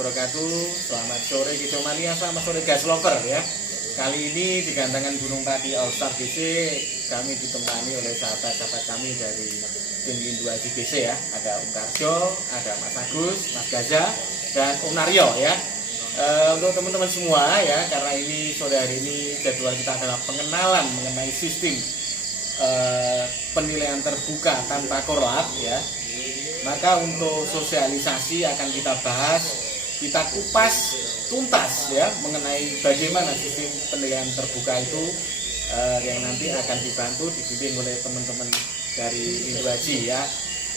wabarakatuh. Selamat sore Kicomania, selamat sore gas lover ya. Kali ini di gantangan Gunung Pati All Star BC kami ditemani oleh sahabat-sahabat kami dari tim Lindu Haji BC ya. Ada Om Karjo, ada Mas Agus, Mas Gaza, dan Om Naryo ya. Untuk teman-teman semua ya, karena ini sore hari ini jadwal kita adalah pengenalan mengenai sistem penilaian terbuka tanpa korlap ya. Maka untuk sosialisasi akan kita bahas, kita kupas tuntas ya mengenai bagaimana sistem penilaian terbuka itu yang nanti akan dibantu dibimbing oleh teman-teman dari Lindu Haji ya.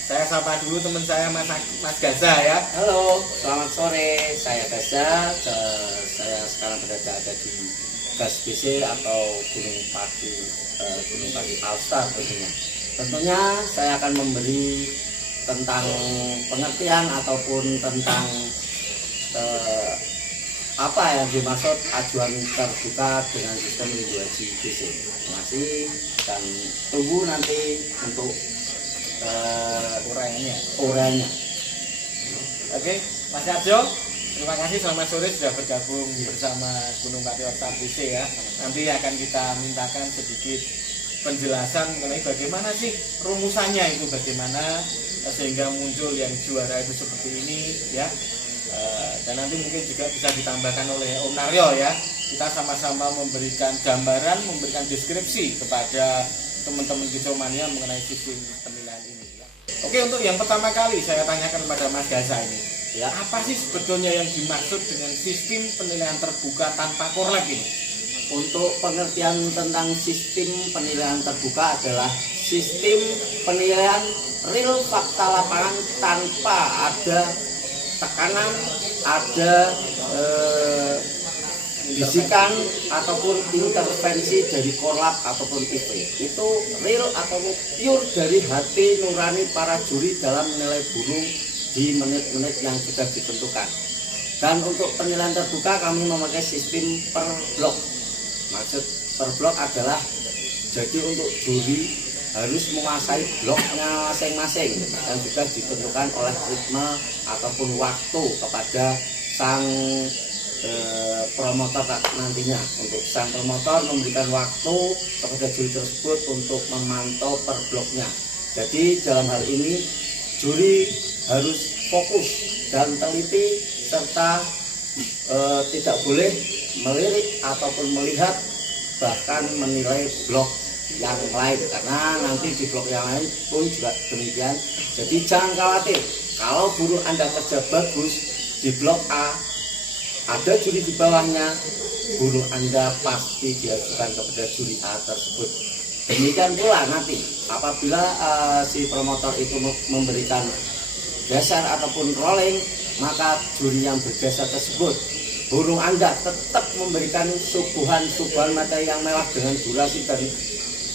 Saya sapa dulu teman saya Mas Gaza ya. Halo, selamat sore. Saya Gaza. Saya sekarang ada di Gas BC atau Gunung Pati All Star tentunya. Tentunya saya akan memberi tentang pengertian ataupun tentang apa yang dimaksud ajuan terbuka dengan sistem Lindu Haji BC. Terima kasih dan tunggu nanti untuk uraiannya. Oke, Mas Arjo, terima kasih, selamat sore sudah bergabung bersama Gunung Pati All Star BC ya. Nanti akan kita mintakan sedikit penjelasan mengenai bagaimana sih rumusannya itu, bagaimana sehingga muncul yang juara itu seperti ini ya. Dan nanti mungkin juga bisa ditambahkan oleh Om Naryo ya. Kita sama-sama memberikan gambaran, memberikan deskripsi kepada teman-teman Kicomania mengenai sistem penilaian ini ya. Oke, untuk yang pertama kali saya tanyakan kepada Mas Gaza ini ya, apa sih sebetulnya yang dimaksud dengan sistem penilaian terbuka tanpa korlap ini? Untuk pengertian tentang sistem penilaian terbuka adalah sistem penilaian real fakta lapangan tanpa ada tekanan, ada bisikan ataupun intervensi dari korlap ataupun IP. Itu real ataupun pure dari hati nurani para juri dalam menilai burung di menit-menit yang sudah ditentukan. Dan untuk penilaian terbuka kami memakai sistem per blok. Maksud per blok adalah jadi untuk juri harus menguasai bloknya masing-masing dan juga ditentukan oleh ritme ataupun waktu kepada sang promotor nantinya. Untuk sang promotor memberikan waktu kepada juri tersebut untuk memantau per bloknya. Jadi dalam hal ini juri harus fokus dan teliti serta tidak boleh melirik ataupun melihat bahkan menilai blok yang lain, karena nanti di blok yang lain pun juga demikian. Jadi jangan khawatir kalau burung Anda kerja bagus di blok A, ada juri di bawahnya, burung Anda pasti diajukan kepada juri A tersebut. Demikian pula nanti apabila si promotor itu memberikan geser ataupun rolling, maka juri yang bergeser tersebut burung Anda tetap memberikan suguhan materi yang mewah dengan durasi dari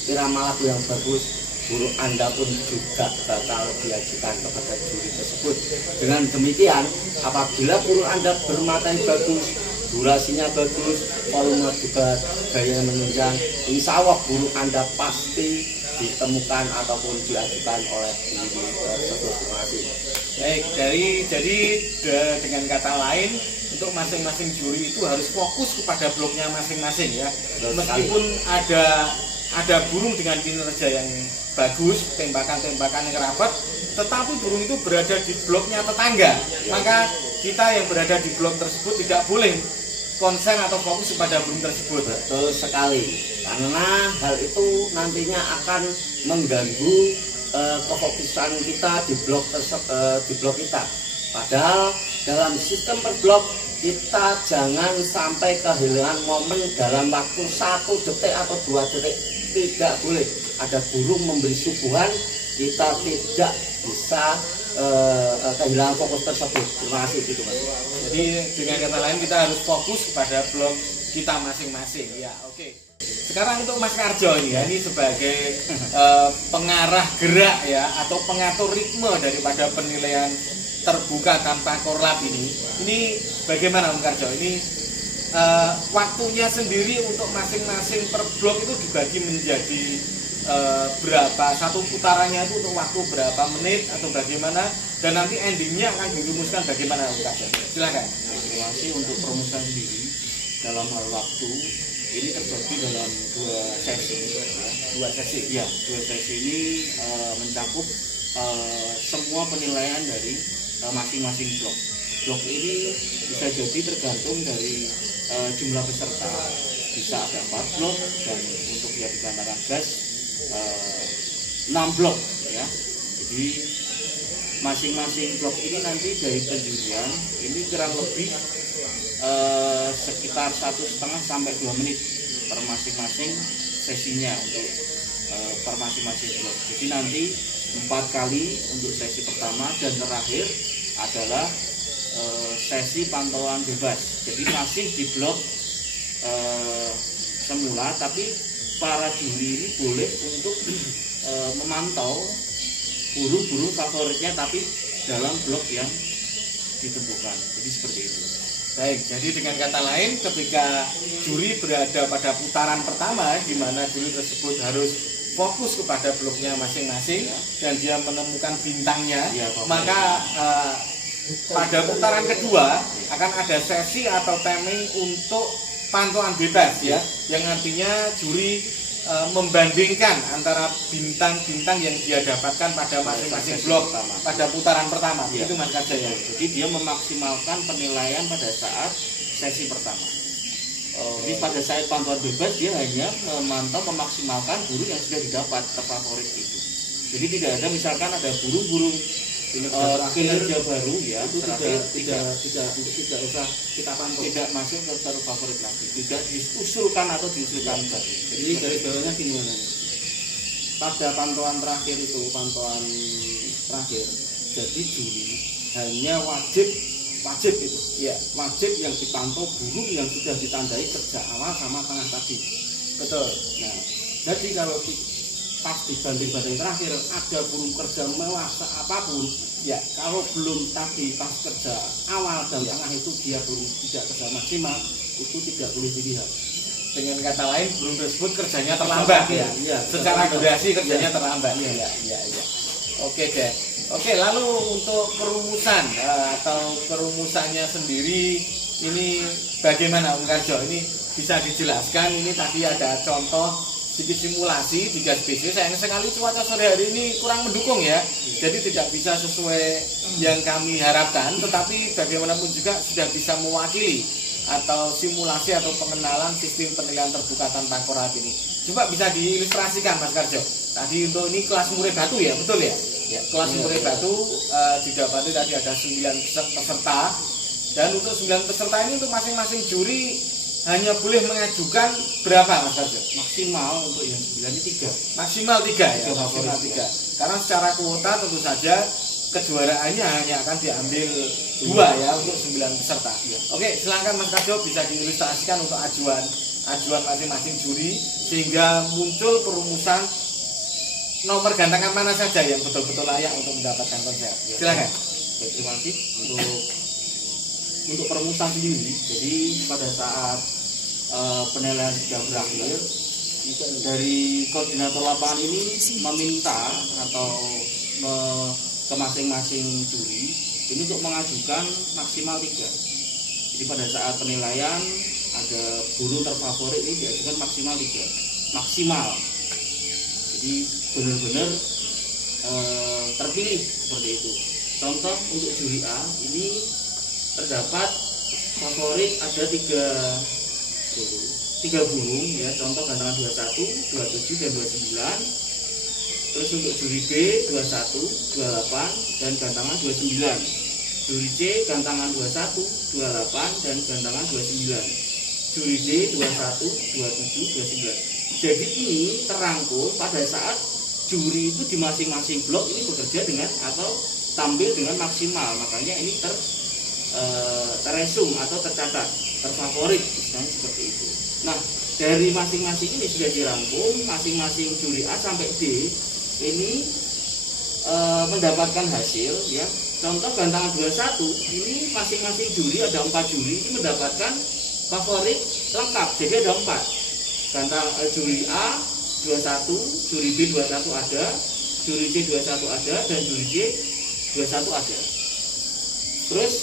irama lagu yang bagus. Burung Anda pun juga bakal diajukan kepada juri tersebut. Dengan demikian, apabila burung Anda bermateri bagus, durasinya bagus, volume juga gaya menunjang, insya Allah burung Anda pasti ditemukan ataupun diajukan oleh juri tersebut. Terima kasih. Baik, jadi dengan kata lain, untuk masing-masing juri itu harus fokus kepada bloknya masing-masing ya. Meskipun ada burung dengan kinerja yang bagus, tembakan-tembakan yang rapat, tetapi burung itu berada di bloknya tetangga. Maka kita yang berada di blok tersebut tidak boleh konsen atau fokus kepada burung tersebut. Betul sekali, karena hal itu nantinya akan mengganggu kefokusan kita di blok kita. Padahal dalam sistem per blok kita jangan sampai kehilangan momen dalam waktu 1 detik atau 2 detik. Tidak boleh. Ada burung memberi suguhan, kita tidak bisa kehilangan fokus tersebut. Terima kasih gitu, Mas. Jadi dengan kata lain kita harus fokus kepada blok kita masing-masing ya. Oke. Sekarang untuk Mas Karjo ini ya, ini sebagai pengarah gerak ya atau pengatur ritme daripada penilaian terbuka tanpa korlap ini bagaimana Om Karjo? Ini waktunya sendiri untuk masing-masing per blok itu dibagi menjadi berapa, satu putarannya itu untuk waktu berapa menit atau bagaimana, dan nanti endingnya akan dirumuskan bagaimana Kak. Silakan. Terima kasih. Untuk perumusan sendiri dalam hal waktu ini terbagi dalam 2 sesi. Dua sesi. Ya, 2 sesi ini mencakup semua penilaian dari masing-masing blok. Blok ini bisa jadi tergantung dari jumlah peserta. Bisa ada 4 blok dan untuk yang dikatakan gas 6 blok ya. Jadi masing-masing blok ini nanti dari penjurian ini kurang lebih sekitar 1,5 sampai 2 menit per masing-masing sesinya untuk per masing-masing blok. Jadi nanti 4 kali untuk sesi pertama dan terakhir adalah sesi pantauan bebas. Jadi masih di blok semula, tapi para juri ini boleh untuk memantau burung-burung favoritnya tapi dalam blok yang ditentukan. Jadi seperti itu. Baik, jadi dengan kata lain ketika juri berada pada putaran pertama di mana juri tersebut harus fokus kepada bloknya masing-masing dan dia menemukan bintangnya, Ya, maka pada putaran kedua akan ada sesi atau timing untuk pantauan bebas ya, yang artinya juri membandingkan antara bintang-bintang yang dia dapatkan pada masing-masing blok pada putaran pertama. Ya. Itu Mas Karja ya. Jadi dia memaksimalkan penilaian pada saat sesi pertama. Jadi pada saat pantauan bebas dia hanya memantau memaksimalkan burung yang sudah didapat terfavorit itu. Jadi tidak ada misalkan ada burung-burung kinerja baru ya itu terakhir tidak usah kita pantau. tidak masuk ke terfavorit lagi, tidak diusulkan atau diusulkan baru. Jadi dari bawahnya gimana? Pada pantauan terakhir itu, pantauan terakhir, jadi juri hanya wajib itu, Ya, wajib yang dipantau burung yang sudah ditandai kerja awal sama tengah tadi. betul. Nah, jadi kalau pas dibanding terakhir ada burung kerja mewah apapun, Ya, kalau belum tadi pas kerja awal dan tengah itu dia burung tidak kerja maksimal, itu tidak boleh dilihat. dengan kata lain burung tersebut kerjanya terlambat ya. Iya, Secara terlambat. durasi kerjanya Iya. terlambat. Iya. Iya. Oke deh. Oke, lalu untuk perumusan atau perumusannya sendiri ini bagaimana Om Karjo? Ini bisa dijelaskan, ini tadi ada contoh sedikit simulasi di gas BC. Sayang sekali cuaca sore hari ini kurang mendukung ya. Jadi tidak bisa sesuai yang kami harapkan, tetapi bagaimanapun juga sudah bisa mewakili atau simulasi atau pengenalan sistem penilaian terbuka tanpa korat ini. Coba bisa diilustrasikan Mas Karjo. Tadi untuk ini kelas murid batu ya, betul ya? Ya, kelas murid batu didapati tadi ada 9 peserta, dan untuk 9 peserta ini untuk masing-masing juri hanya boleh mengajukan berapa Mas Karjo? Maksimal untuk yang 9 ini 3. Maksimal 3 ya, Tiga maksimal favorit, 3. Karena secara kuota tentu saja kejuaraannya hanya akan diambil 2 ya untuk 9 peserta. Ya. Oke, silakan Mas Karjo bisa diilustrasikan untuk ajuan masing-masing juri sehingga muncul perumusan nomor gantangan mana saja yang betul-betul layak untuk mendapatkan konser. Silakan. Baik, terima kasih untuk perumusan sendiri. Jadi pada saat penilaian sudah berakhir, dari koordinator lapangan ini meminta atau ke masing-masing juri ini untuk mengajukan maksimal 3. Jadi pada saat penilaian ada burung terfavorit ini diajukan maksimal 3. Maksimal. Jadi benar-benar terpilih seperti itu. Contoh untuk juri A ini terdapat favorit ada 3 burung ya, contoh gantangan 21, 27 dan 29. Terus untuk juri B 21, 28 dan gantangan 29. Juri C gantangan 21, 28 dan gantangan 29. Juri D 21, 27, 29. Jadi ini terangkum pada saat juri itu di masing-masing blok ini bekerja dengan atau tampil dengan maksimal. Makanya ini teresum atau tercatat, terfavorit misalnya seperti itu. Nah, dari masing-masing ini sudah dirangkum, masing-masing juri A sampai D ini mendapatkan hasil ya. Contoh gantangan 21 ini masing-masing juri ada 4 juri ini mendapatkan favorit lengkap. Jadi ada 4. Gantang juri A 21, juri B 21 ada, juri C 21 ada, dan juri C 21 ada. Terus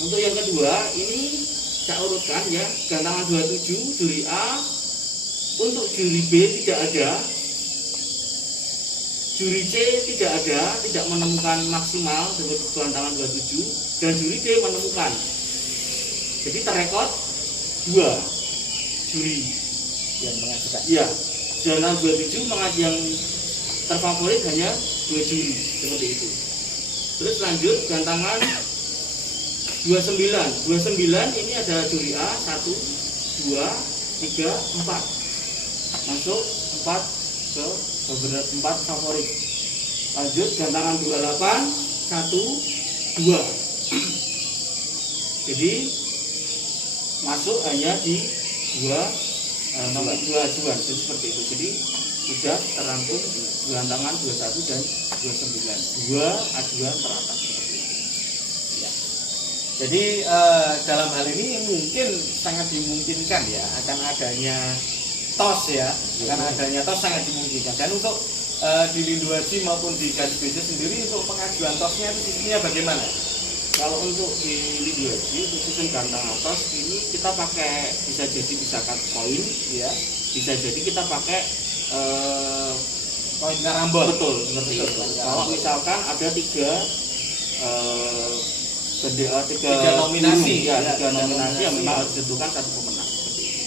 untuk yang kedua ini saya urutkan ya, gantangan 27 juri A, untuk juri B tidak ada, juri C tidak ada, tidak menemukan maksimal dengan gantangan 27, dan juri D menemukan. Jadi terrekod 2 juri yang mengajukan. ya, gantangan 27 yang terfavorit hanya 2 juri seperti itu. Terus lanjut gantangan 29 ini ada juri A 1, 2, 3, 4 masuk 4 ke beberapa 4 favorit. Lanjut gantangan 28 1, 2 jadi masuk hanya di 2 nomor 2 ajuan. Jadi seperti itu. Jadi sudah terangkum gantangan 21 dan 29, 2 ajuan teratas seperti itu. Jadi dalam hal ini mungkin sangat dimungkinkan ya akan adanya tos ya, akan adanya tos sangat dimungkinkan. Dan untuk di Lindo Haji maupun di garis BC sendiri untuk pengajuan tosnya itu sistemnya bagaimana? Kalau untuk di Lindo Haji untuk sistem gantangan tos ini kita pakai bisa cut koin ya, bisa jadi kita pakai Koin karambol. betul seperti itu. Kalau misalkan ada tiga nominasi ya, tiga nominasi yang memang harus ditentukan satu pemenang seperti itu.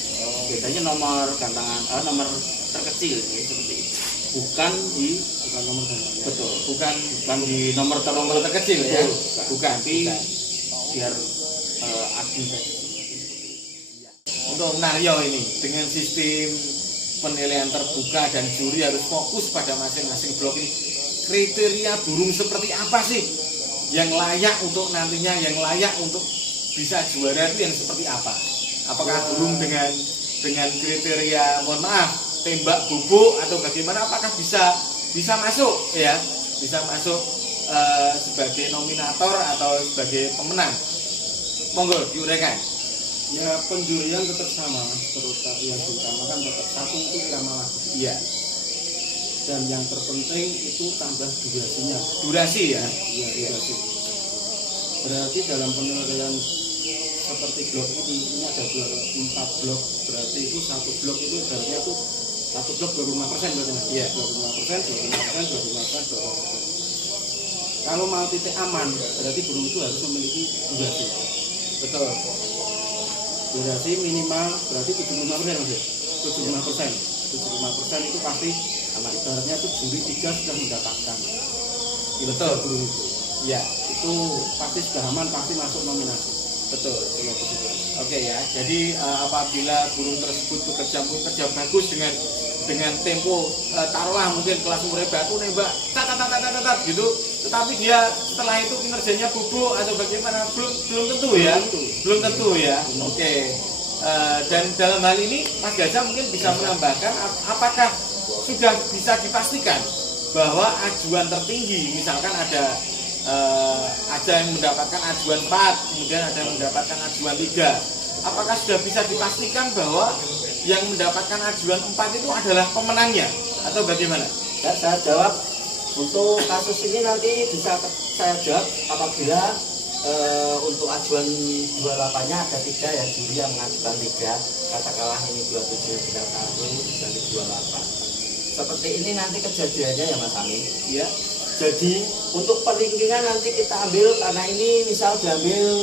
Biasanya nomor gantangan nomor terkecil ya, seperti itu, bukan di nomor gantangan. Betul, bukan di nomor terkecil ya, bukan, tapi biar adil saja. Untuk Naryo ini dengan sistem penilaian terbuka dan juri harus fokus pada masing-masing blok ini, kriteria burung seperti apa sih yang layak untuk nantinya, yang layak untuk bisa juara itu yang seperti apa? Apakah burung dengan kriteria mohon maaf tembak bubuk atau bagaimana, apakah bisa masuk ya, bisa masuk sebagai nominator atau sebagai pemenang? Monggo diuraikan. Ya penjurian tetap sama, yang diutamakan tetap satu itu irama lagu. Iya. Dan yang terpenting itu tambah durasinya. Durasi ya. Iya, durasi. Berarti dalam penilaian seperti blok ini ada 4 blok, berarti itu satu blok itu ibaratnya tuh satu blok 25% berarti mas. Iya. 25%. Kalau mau titik aman, berarti burung itu harus memiliki durasi. Betul. Durasi minimal berarti 75% mas ya. 75% itu pasti anak ibaratnya itu juri 3 sudah mendapatkan. Betul. Burung itu. Iya. Itu pasti sudah aman, pasti masuk nominasi. Betul. Iya begitu. Oke ya. Jadi apabila burung tersebut bekerja bagus dengan tempo taruhlah mungkin kelas umurnya batu nembak tat gitu, tetapi dia setelah itu kinerjanya bubuk atau bagaimana belum tentu ya. Oke. Dan dalam hal ini Mas Gajah mungkin bisa menambahkan apakah sudah bisa dipastikan bahwa ajuan tertinggi, misalkan ada yang mendapatkan ajuan 4, kemudian ada yang mendapatkan ajuan 3, apakah sudah bisa dipastikan bahwa yang mendapatkan ajuan 4 itu adalah pemenangnya atau bagaimana? Saya jawab untuk kasus ini nanti bisa saya jawab apabila untuk ajuan 28-nya ada 3 ya, juri yang mengajukan 3, katakanlah ini 27 dan 1 dan 28. Seperti ini nanti kejadiannya ya Mas Amin. Iya. Jadi untuk peringkingan nanti kita ambil, karena ini misal diambil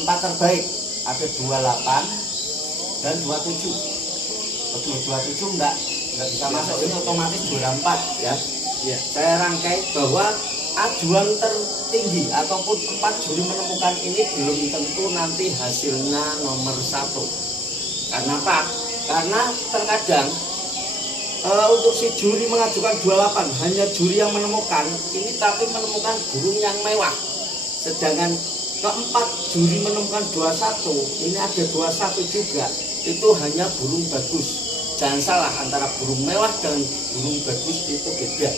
4 terbaik, ada 28 dan 27. 27 enggak bisa masuk, ini otomatis juara 4 ya. Iya. Saya rangkai bahwa ajuan tertinggi ataupun 4 juri menemukan ini belum tentu nanti hasilnya nomor 1. Karena apa? Karena terkadang untuk si juri mengajukan 28 hanya juri yang menemukan ini, tapi menemukan burung yang mewah. Sedangkan keempat juri menemukan 21, ini ada 21 juga, itu hanya burung bagus. Jangan salah, antara burung mewah dan burung bagus itu beda.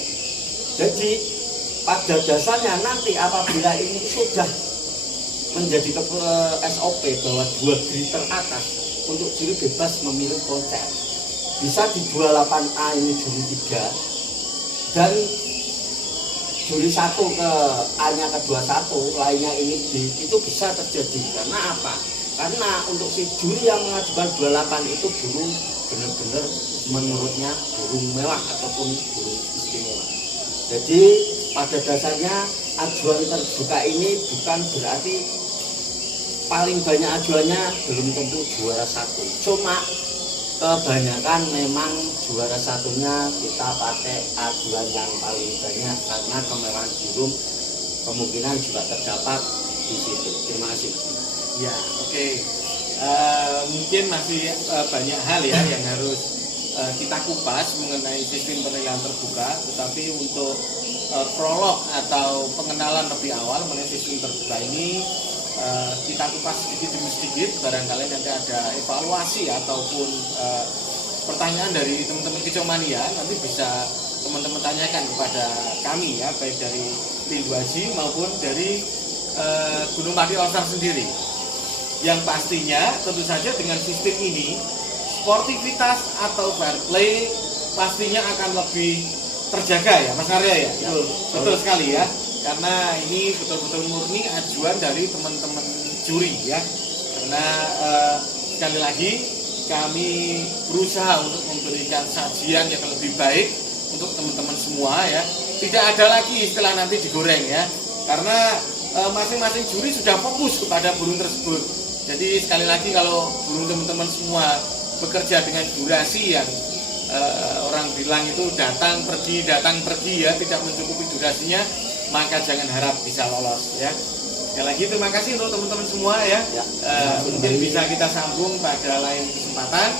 Jadi pada dasarnya nanti apabila ini sudah menjadi SOP bahwa 2 grade teratas, untuk juri bebas memilih konsep. Bisa di 28A ini juri 3 dan juri 1 ke A-nya ke 21, lainnya ini B, itu bisa terjadi. Karena apa? Karena untuk si juri yang mengajukan 28 itu burung benar-benar menurutnya burung mewah ataupun burung istimewa. Jadi pada dasarnya ajuan terbuka ini bukan berarti paling banyak ajuannya belum tentu juara 1. Cuma kebanyakan memang juara 1-nya kita pakai ajuan yang paling banyak karena kemewahan burung kemungkinan juga terdapat di situ. Terima kasih. Ya, oke. Mungkin masih banyak hal ya yang harus kita kupas mengenai sistem penilaian terbuka, tetapi untuk prolog atau pengenalan lebih awal mengenai sistem terbuka ini kita kupas sedikit demi sedikit. Barangkali nanti ada evaluasi ataupun pertanyaan dari teman-teman Kicomania, nanti bisa teman-teman tanyakan kepada kami ya, baik dari Lindu Aji maupun dari Gunung Pati All Star sendiri. Yang pastinya tentu saja dengan sistem ini sportivitas atau fair play pastinya akan lebih terjaga ya Mas Arya ya. Betul sekali ya, karena ini betul-betul murni ajuan dari teman-teman juri ya. Karena sekali lagi kami berusaha untuk memberikan sajian yang lebih baik untuk teman-teman semua ya. Tidak ada lagi istilah nanti digoreng ya, karena masing-masing juri sudah fokus kepada burung tersebut. Jadi sekali lagi kalau burung teman-teman semua bekerja dengan durasi yang orang bilang itu datang pergi ya, tidak mencukupi durasinya, maka jangan harap bisa lolos ya. Sekali lagi terima kasih untuk teman-teman semua ya. Mungkin bisa kita sambung pada lain kesempatan.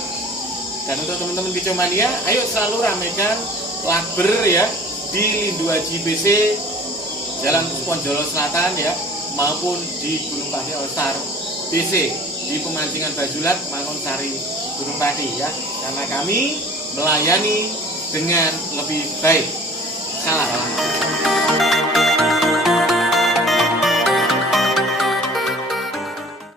Dan untuk teman-teman Kicomania, ayo selalu ramaikan lakber ya di Lindu Aji BC Jalan Suponjolo Selatan ya, maupun di Gunung Pati All Star BC di Pemancingan Bajulat, Mangunsari, Gunung Pati ya. Karena kami melayani dengan lebih baik. Salam.